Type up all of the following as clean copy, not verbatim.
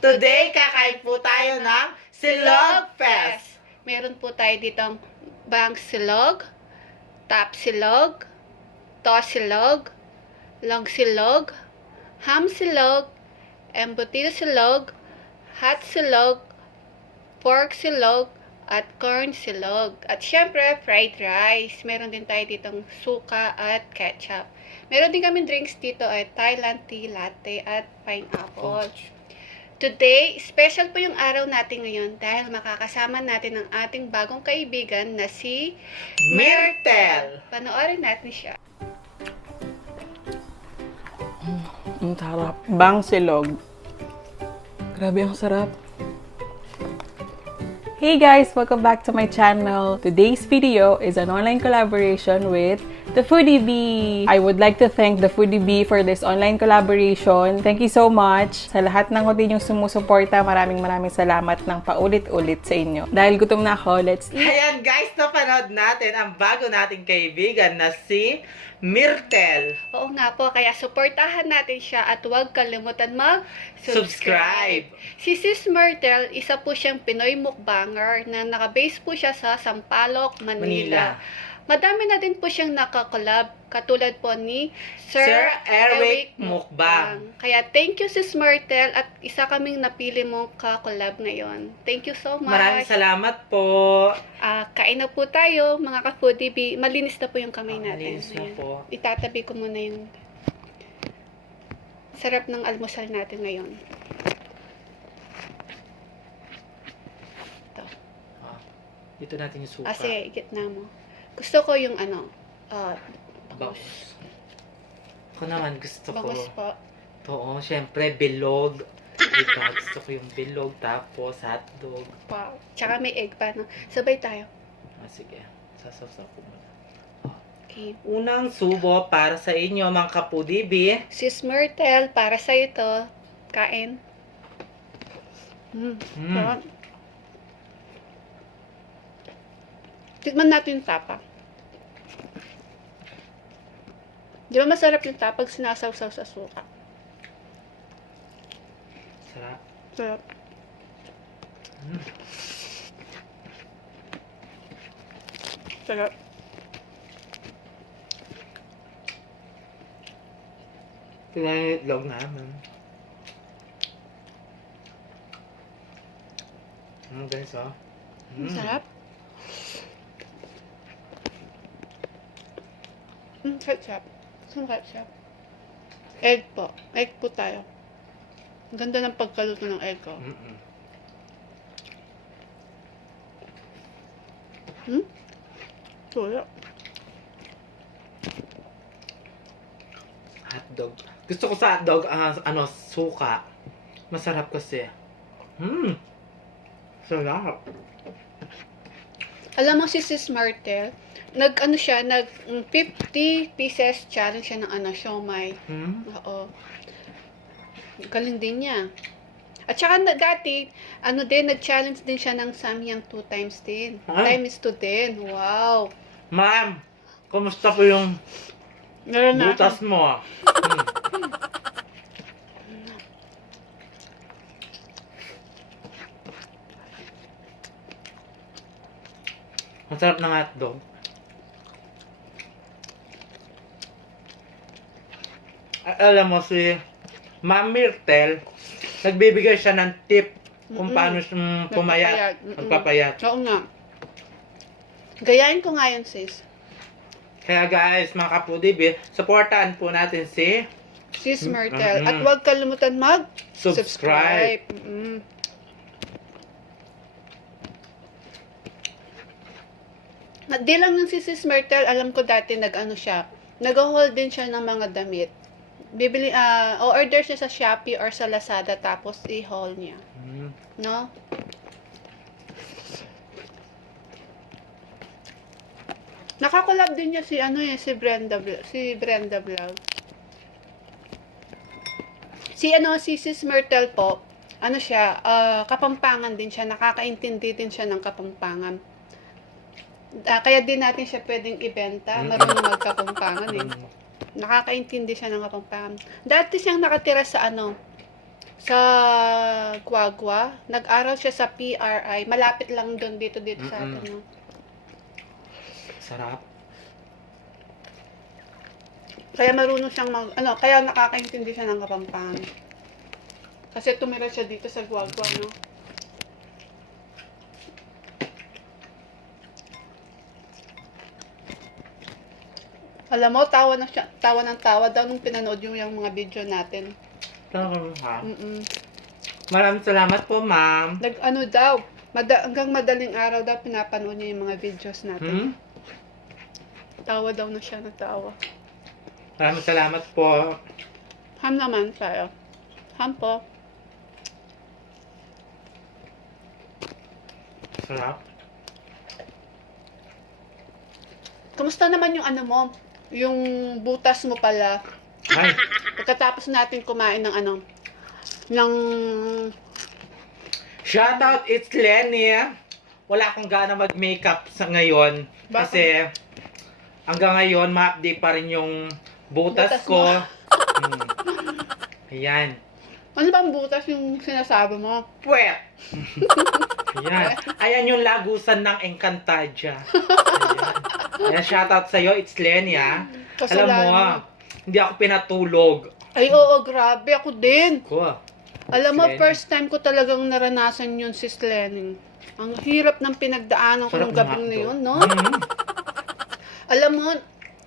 Today, kakain po tayo ng Silog Fest. Meron po tayo ditong bang silog, top silog, to silog, long silog, ham silog, embutido silog, hot silog, pork silog, at corn silog. At syempre, fried rice. Meron din tayo ditong suka at ketchup. Meron din kami drinks dito ay Thailand tea latte at pineapple. Today, special po yung araw natin ngayon dahil makakasama natin ang ating bagong kaibigan na si Myrtle. Panoorin natin siya. Ang sarap. Bang silog. Grabe, ang sarap. Hey guys! Welcome back to my channel. Today's video is an online collaboration with the Foodie Bee. I would like to thank the Foodie Bee for this online collaboration. Thank you so much. Sa lahat ng yung sumusuporta, maraming salamat ng paulit-ulit sa inyo. Dahil gutom na ako, let's eat! Ayan guys, napanood natin ang bago nating kaibigan na si Myrtle. Oo nga po, kaya supportahan natin siya at huwag kalimutan mag-subscribe. Si Sis Myrtle, isa po siyang Pinoy mukbanger na nakabase po siya sa Sampaloc, Manila. Madami na din po siyang nakakolab, katulad po ni Sir Eric Mukbang. Kaya thank you Sis Myrtle at isa kaming napili mong kakolab ngayon. Thank you so much. Maraming salamat po. Kain na po tayo mga ka-Foodie Bee. Malinis na po yung kamay natin. Malinis na po. Itatabi ko muna yung sarap ng almusal natin ngayon. Ito. Dito natin yung suka. Kasi gitna mo. Gusto ko yung bangus. Ako naman gusto ko. Bangus po. Oo, syempre bilog. Diba? Gusto ko yung bilog tapos hotdog. Wow. Tsaka may egg pa, no? Sabay tayo. Sige. Sasawsaw ko muna. Okay. Unang subo para sa inyo mga ka-Foodie Bee. Sis Myrtle, para sa'yo to. Kain. Sarap. Tikman natin yung tapa. Di ba masarap yung tapa pag sinasawsaw sa suka? Sarap. Sarap. Sarap. Tingnan yung itlog namin. Guys, oh. Sarap. Ketchup. Saan ketchup? Egg po. Egg po tayo. Ang ganda ng pagkaluto ng egg ko. Tulo. Hotdog. Gusto ko sa hotdog, suka. Masarap kasi. Sarap. Alam mo si Sis Myrtle, nag 50 pieces challenge siya ng siomai. Oo. Galing din niya. At saka dati, nag-challenge din siya ng samyang 2 times din. Time is to 10. Wow. Ma'am, kumusta po yung butas mo? Masarap ng hotdog. Alam mo si Ma'am Myrtle, nagbibigay siya ng tip kung paano pumayat, magpapayat. Oo nga. Gayahin ko nga yun, sis. Kaya guys, mga ka-Foodie Bee, supportahan po natin si Sis Myrtle. At huwag kalimutan mag-subscribe. At di lang ng si Sis Myrtle, alam ko dati nag-hold din siya ng mga damit. O-order siya sa Shopee or sa Lazada tapos i-haul niya. No? Nakakolab din niya si si Brenda Vlog. Si Sis Myrtle po, siya, Kapampangan din siya, nakakaintindi din siya ng Kapampangan. Kaya din natin siya pwedeng ibenta, marunong magkapampangan eh. Nakakaintindi siya ng Kapampangan. Dati siyang nakatira sa sa Guagua. Nag-aral siya sa PRI. Malapit lang doon dito sa atin. No? Sarap. Kaya marunong siyang kaya nakakaintindi siya ng Kapampangan. Kasi tumira siya dito sa Guagua, no? Alam mo, tawa ng tawa daw nung pinanood yung mga video natin. Ha? Maraming salamat po, ma'am. Daw, hanggang madaling araw daw pinapanood niya yung mga videos natin. Tawa daw na siya, natawa. Maraming salamat po. Ham naman tayo. Ham po. Sarap. Kamusta naman yung yung butas mo pala? Ay, Pagkatapos natin kumain ng shoutout, it's Lenny. Wala akong gana mag-makeup sa ngayon. Bakit? Kasi hanggang ngayon, ma-update pa rin yung butas ko. Ayan. Ano bang butas yung sinasabi mo? Puwet! Ayan. Ayan yung lagusan ng Encantadia. Ayan, shoutout sa'yo, it's Lenny, ha. Alam mo, hindi ako pinatulog. Ay, oo, grabe. Ako din. Alam mo, Lenny. first time ko talagang naranasan yun, Sis Lenny. Ang hirap ng pinagdaanan ko ng gabing na yun, no? Alam mo,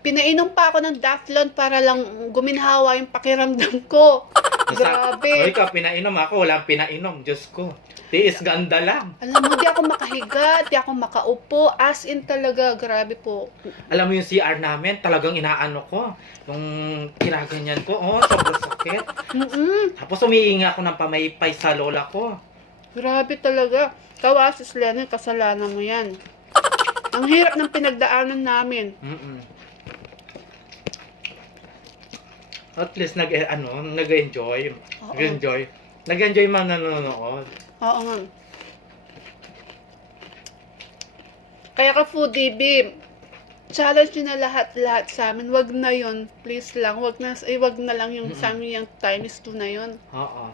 pinainom pa ako ng Daflon para lang guminhawa yung pakiramdam ko. Grabe. Oy, ka, pinainom ako. Walang pinainom. Diyos ko. Tiis ganda lang. Alam mo, di ako makahiga, di ako makaupo. As in talaga, grabe po. Alam mo yung CR namin, talagang inaano ko. Yung kinaganyan ko, sobrang sakit. Tapos umiinga ako ng pamaypay sa lola ko. Grabe talaga. Kawa, Sis Lenny, kasalanan mo yan. Ang hirap ng pinagdaanan namin. At least nag-enjoy. Nag-enjoy man nanonood. Oo nga. Kaya ka Foodie Bee, challenge nyo na lahat sa amin. Wag na yon, please lang. Wag na lang yung sa amin yung times 2 na yon. Oo.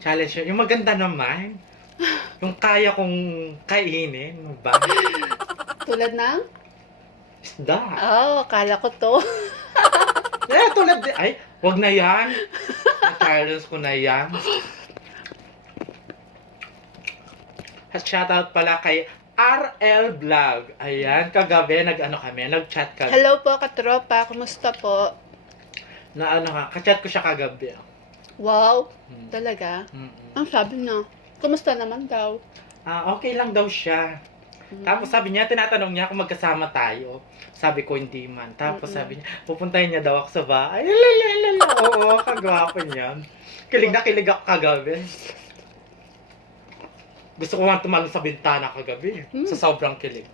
Challenge yun. Yung maganda naman. Yung kaya kong kainin. Ba? Tulad ng? Isda. Akala ko to. Tulad din. Ay, wag na yan. Na-challenge ko na yan. At shoutout pala kay RL Vlog. Ayan, kagabi nag-chat kami. Hello po, katropa. Kumusta po? Ka-chat ko siya kagabi. Wow, talaga? Ang sabi niya, kumusta naman daw? Okay lang daw siya. Tapos sabi niya, tinatanong niya kung magkasama tayo. Sabi ko, hindi man. Tapos sabi niya, pupuntahin niya daw ako sa bahay. Oo, kagwapo niyan. Kilig na kilig ako kagabi. Gusto ko nga tumalon sa bintana kagabi. Sa sobrang kilig.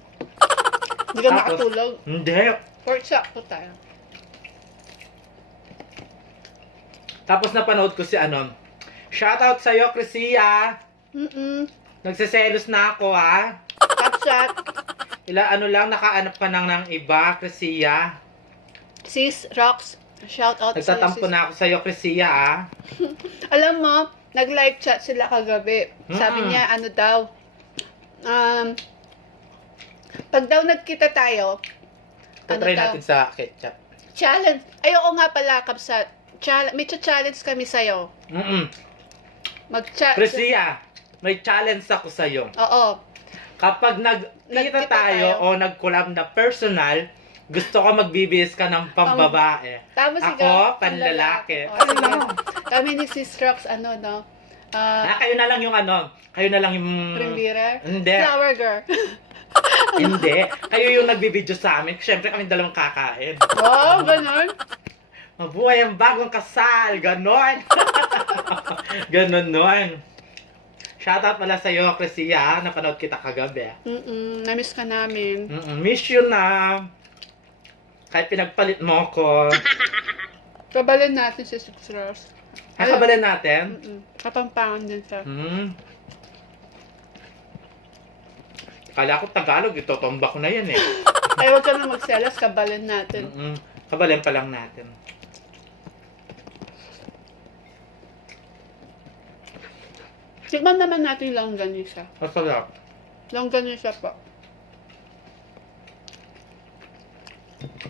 Hindi ka makatulog? Hindi. Pork chop po tayo. Tapos napanood ko si shoutout sa'yo, Crisia. Nagsiselos na ako, ha. Upshot. Lang, nakaanap ka ng iba, Crisia. Sis Rox, shoutout sa'yo. Nagtatampo na ako sa'yo, Crisia, ha. Alam mo, nag-live chat sila kagabi. Sabi niya, pag daw nagkita tayo, Try natin sa ketchup. challenge. Ayoko nga pala, Kapsat. May challenge kami sa'yo. Crisia, may challenge ako sa'yo. Oo. Kapag nagkita tayo o nag-collab na personal, gusto ko magbibihis ka ng pambabae. Tapos ako, panlalaki. Kami ni Sis Rox, kayo na lang yung kayo na lang yung... Primbira? Hindi. Flower girl. Hindi. Kayo yung nagbibideo sa amin. Siyempre kami dalawang kakain. Wow, ganon. Mabuhay ang bagong kasal. Ganon. Ganon nun. Shoutout pala sa'yo, Crisia. Napanood kita kagabi. Namiss ka namin. Miss you na. Kahit pinagpalit mo ko. Kabalin natin si Six Rose. Ay, kabalan natin. Kapampangan din siya. Kala ko Tagalog, ito tomba ko na yan eh. Ay, huwag ka na magselas, kabalin natin. Kabalan pa lang natin. Tikman naman natin yung longganisa. Masarap. Longganisa po.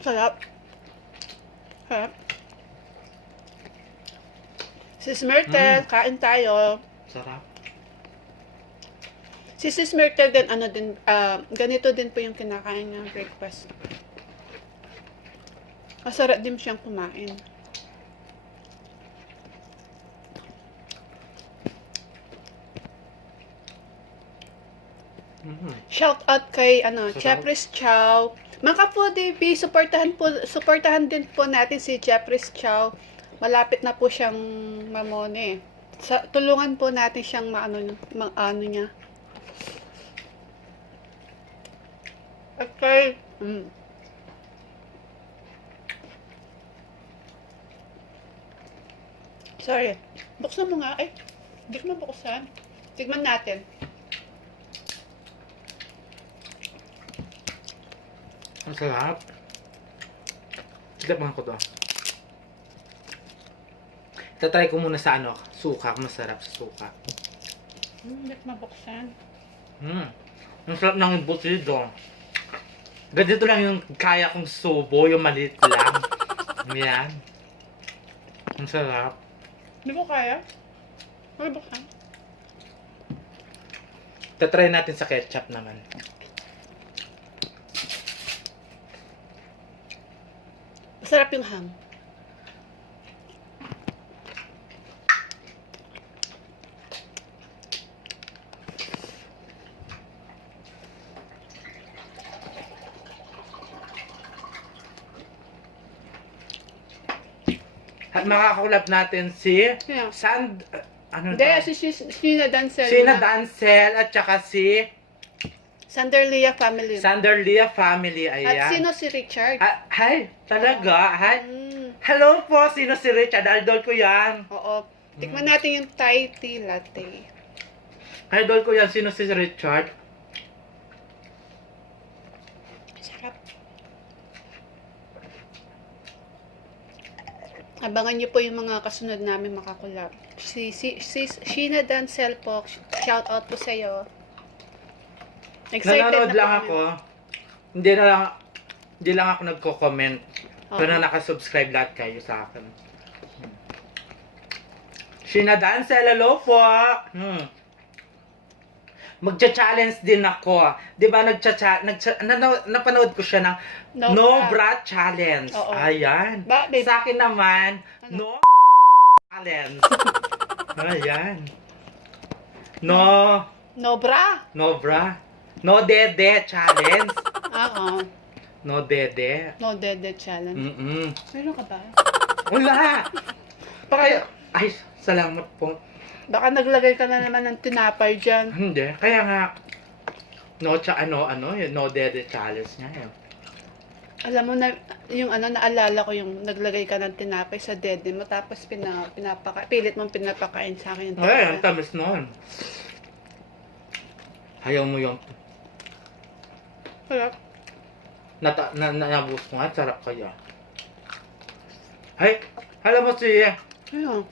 Sarap. Sarap. Sis Myrtle, kain tayo. Sarap. Si Sis Myrtle din, ganito din po yung kinakain niya breakfast. Masarap din siyang kumain. Shout out kay Jeffrey's Chow. Mga Foodie Bee, suportahan din po natin si Jeffrey's Chow. Malapit na po siyang mamone. Tulungan po natin siyang maano niya. Okay. Sorry. Buksan mo nga. Ay, hindi ko mabuksan. Tignan natin. Ang sarap. Tignan ko to. Tatry ko muna sa suka. Masarap sa suka. Hindi ko mabuksan. Ang sarap ng embutido. Ganito lang yung kaya kong subo, yung maliit lang. Yan. Ang sarap. Hindi ko kaya. May buksan. Tatry natin sa ketchup naman. Masarap yung ham. At makakulap natin si Yeah. ano Hindi, ba? si Sheena Dancel. Sheena Dancel at saka si Sanderlia family. Sanderlia family. At Ayan. sino si Richard? Hi, talaga? Hi. Hello po, sino si Richard? Idol ko yan. Oo. Tikman natin yung Thai tea latte. Idol ko yan. Sino si Richard? Sarap. Abangan niyo po yung mga kasunod namin makakulap. Si Sheena Dancel po, shout out po sa iyo. Excited Nanonood na lang po ako. Hindi lang ako nagko-comment. Pero nakasubscribe lahat kayo sa akin. Sheena Dancel, hello po! Magcha-challenge din ako. Di ba napanood ko siya ng No Bra Challenge. Oo. Ayan. Babe. Sa akin naman, No Challenge. Ayan. No bra. No Bra. No Dede Challenge. Oo. No Dede. No dede challenge. Meron ka ba? Wala! Ay, salamat po. Baka naglagay ka na naman ng tinapay dyan. Hindi. Kaya nga, no Dede Challenge nga yun. Alam mo na, yung naalala ko yung naglagay ka ng tinapay sa dede mo, tapos pilit mong pinapakain sa akin yung Ay, ang tamis nun. Ayaw mo yung Sarap. nabus ko nga, sarap kaya. Ay, alam mo si Ayun.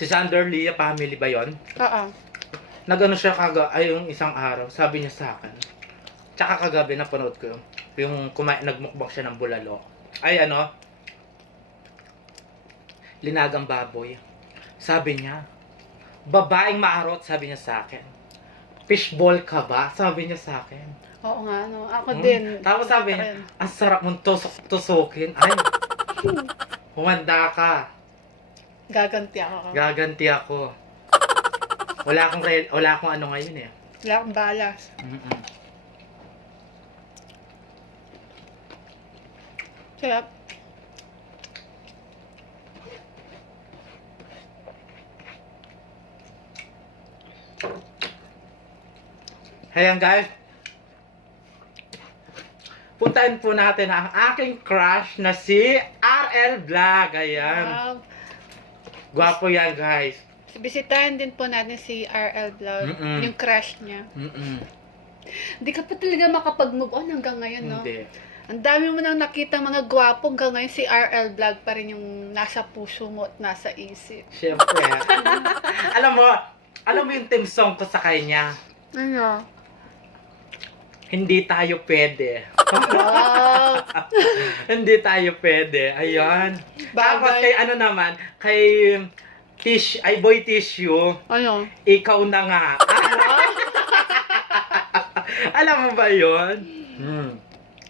Sanderlia family ba yon? Oo. Nagano siya yung isang araw, sabi niya sa akin. Tsaka kagabi napanood ko yung nagmukbang siya ng bulalo. Ay linagang baboy. Sabi niya, Vavaeng Maharoot, sabi niya sa akin. Fishball ka ba? Sabi niya sa akin. Oo nga, no. Ako din. Tapos sabi niya, ang sarap mong tusukin. Ay, humanda ka. Gaganti ako. Gaganti ako. Wala akong ano ngayon eh. Wala akong balas. Sarap. Ayan guys. puntahan po natin ang aking crush na si RL Vlog. Ayan. Wow. Gwapo yan, guys. Bisitahin din po natin si RL Vlog. Yung crush niya. Hindi ka pa talaga makapag-move on hanggang ngayon, no? Hindi. Ang dami mo nang nakita mga gwapo hanggang ngayon si RL Vlog pa rin yung nasa puso mo at nasa isip. Siyempre. alam mo yung theme song ko sa kanya? Ano? Hindi tayo pwede. Wow! Hindi tayo pwede. Ayan. Tapos Bagay. kay ano naman, kay Boy Tissue, Ano? ikaw na nga. Alam mo ba yun?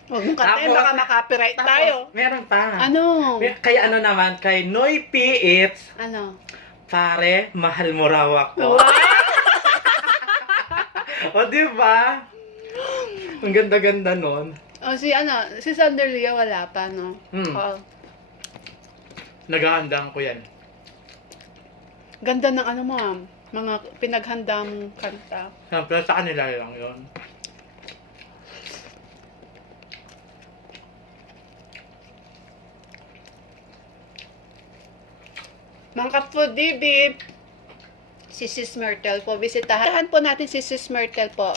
Huwag mong kantayin, baka makapiright tayo. Meron pa. Ano? Kay ano naman, kay Noy P. Ano? Pare, mahal mo raw ako. Wow! O, diba? Ang ganda-ganda nun. Oh, si Sanderlia wala pa, no? Oh. Naghahandaan ko yan. Ganda ng ano mo, mga pinaghandang kanta. Siyempre, sa kanila lang yun. Mga Foodie Bee, si Sis Myrtle po, bisitahan po natin si Sis Myrtle po.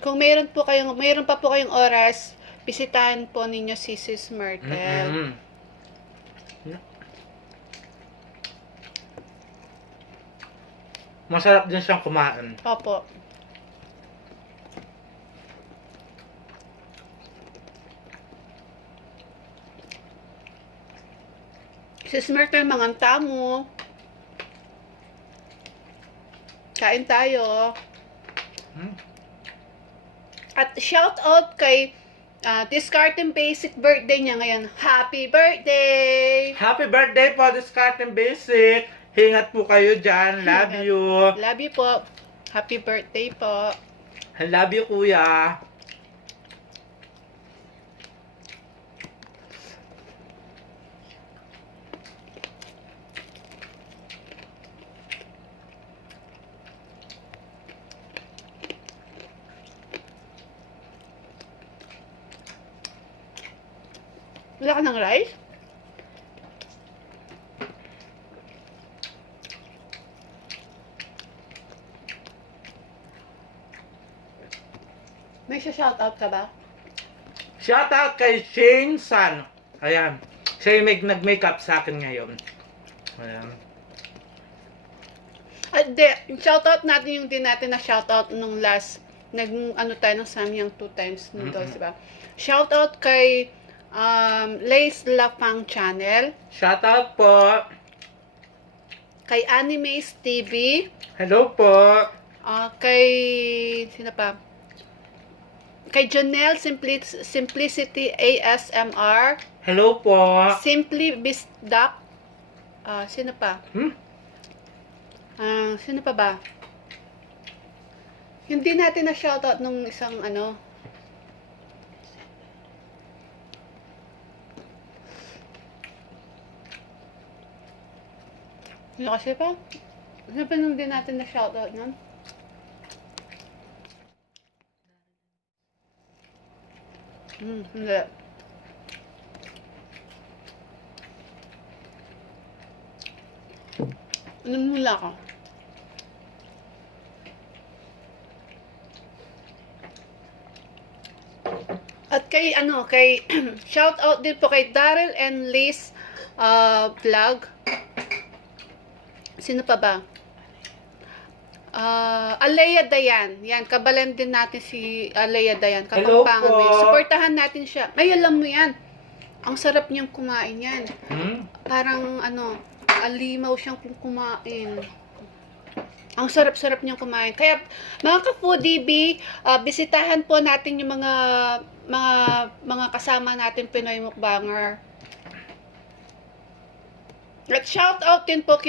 Kung mayroon pa po kayong oras, bisitahan po ninyo si Sis Myrtle. Masarap din siyang kumain. Opo. Sis Myrtle, manganta mo. Kain tayo. At shout out kay Discarding Basic, birthday niya ngayon. Happy birthday! Happy birthday po, Discarding Basic! Hingat po kayo dyan. Love you. Love you po. Happy birthday po. I love you, kuya. Wala ka ng rice? May shoutout ka ba? Shoutout kay Shane San. Ayan. Siya yung nag-makeup sa akin ngayon. Ayan. At shoutout natin yung din natin na shoutout nung last, ano tayo ng Samyang 2 times noodles, diba? Shoutout kay Lace Lapang Channel. Shoutout po. Kay Animes TV. Hello po. Kay, sino pa? Kay Janelle Simplicity ASMR. Hello po. Simply Bisdak. Sino pa? Sino pa ba? Hindi natin na shoutout nung isang ano. Ano kasi pa? Ano pa nung din natin na shoutout nun? Hindi. Ano mula ka? At kay shout out din po kay Daryl and Liz vlog. Sino pa ba? Alea Dayan. Yan, kabalan din natin si Alea Dayan. Kapampangan mo. Suportahan natin siya. Ay, alam mo yan. Ang sarap niyang kumain yan. Parang alimaw siyang kumain. Ang sarap-sarap niyang kumain. Kaya, mga ka-Foodie Bee, bisitahan po natin yung mga kasama natin Pinoy Mukbanger. At shout out din po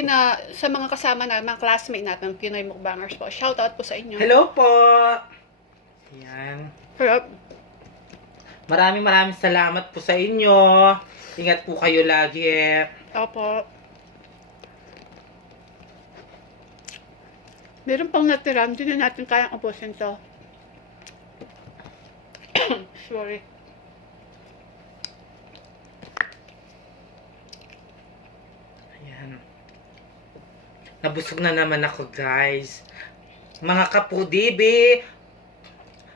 sa mga kasama natin, mga classmate natin, Pinoy Mukbangers po. Shout out po sa inyo. Hello po. Yan. Hello. Maraming salamat po sa inyo. Ingat po kayo lagi. Opo. Meron pang natira, hindi na natin kayang ubusin to. Sorry. Nabusog na naman ako, guys. Mga ka-Foodie Bee,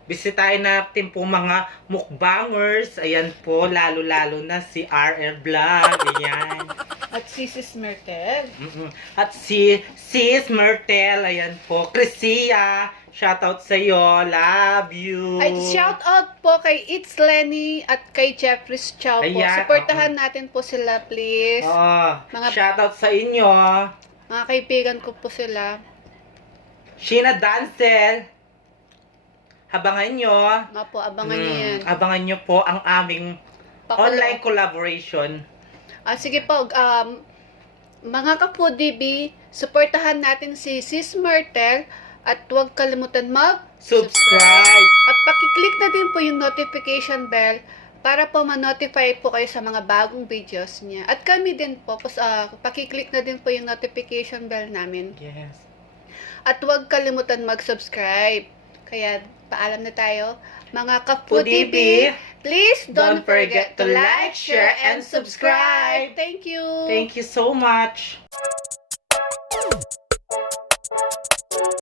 bisitahin natin po mga mukbangers. Ayan po, lalo-lalo na si RR Vlog. Ayan. At si Sis Myrtle. At si Sis Myrtle. Ayan po. Crisia, shoutout sa'yo. Love you. Ay, shout out po kay It's Lenny at kay Jeffrey Chow po. Ayan, Supportahan natin po sila, please. Mga- Shoutout sa inyo. Mga kaibigan ko po sila. Sheena Dancel. Abangan nyo. Mga po, abangan niyo yan. Abangan nyo po ang aming Pakulo. online collaboration. Sige po, mga ka-Foodie Bee, supportahan natin si Sis Myrtle at huwag kalimutan Subscribe! At pakiclick na din po yung notification bell para po ma-notify po kayo sa mga bagong videos niya. At kami din po, pakiclick na din po yung notification bell namin. Yes. At huwag kalimutan mag-subscribe. Kaya paalam na tayo. Mga Foodie ka-Foodie Bee, Bee, please don't forget to like, share, and subscribe. Thank you! Thank you so much.